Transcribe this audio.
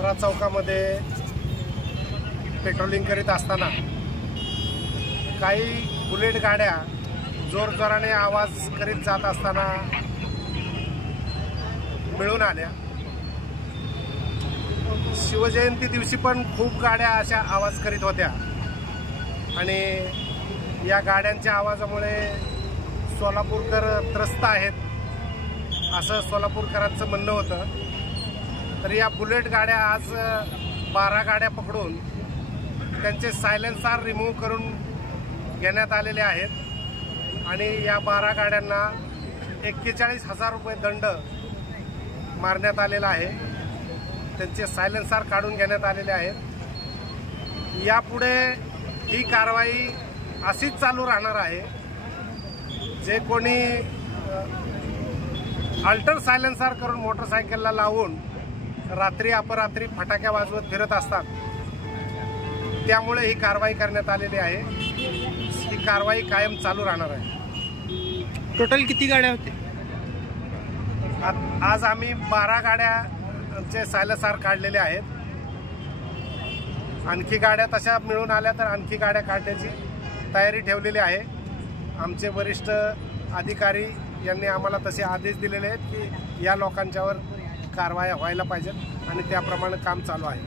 दसरा चौकामध्ये पेट्रोलिंग करीत असताना काही बुलेट गाड्या जोरजोराने आवाज करीत जात असताना मिळून आल्या। शिवजयंती दिवशी पण खूप गाड्या अशा आवाज करीत होत्या आणि या गाड्यांच्या आवाजामुळे सोलापूरकर त्रस्त आहेत असं सोलापूरकरांचं म्हणणं होतं। तर या बुलेट गाड्या आज 12 गाड्या पकडून त्यांचे सायलेन्सर रिमूव्ह करून घेण्यात आलेले आहेत आणि या 12 गाड्यांना 41,000 रुपये दंड मारण्यात आलेला आहे। त्यांचे सायलेन्सर काढून घेण्यात आलेले आहेत। यापुढे ही कारवाई अशीच चालू राहणार आहे। जे कोणी अल्टर सायलेन्सर करून मोटरसायकलला लावून रात्री अपरात्री फटाक्या वाजवत फिरत असतात त्यामुळे ही कारवाई करण्यात आलेली आहे। ही कारवाई कायम चालू राहणार आहे। टोटल किती गाड्या होते? आज आम्ही 12 गाड्यांचे सायलेन्सर काढलेले आहेत। आणखी गाड्या तशा मिळून आल्या तर आणखी गाड्या काढण्याची तयारी ठेवलेली आहे। आमचे वरिष्ठ अधिकारी यांनी आम्हाला तसे आदेश दिलेले आहेत की या लोकांच्यावर कारवाया व्हायला पाहिजेत आणि त्याप्रमाणे काम चालू आहे।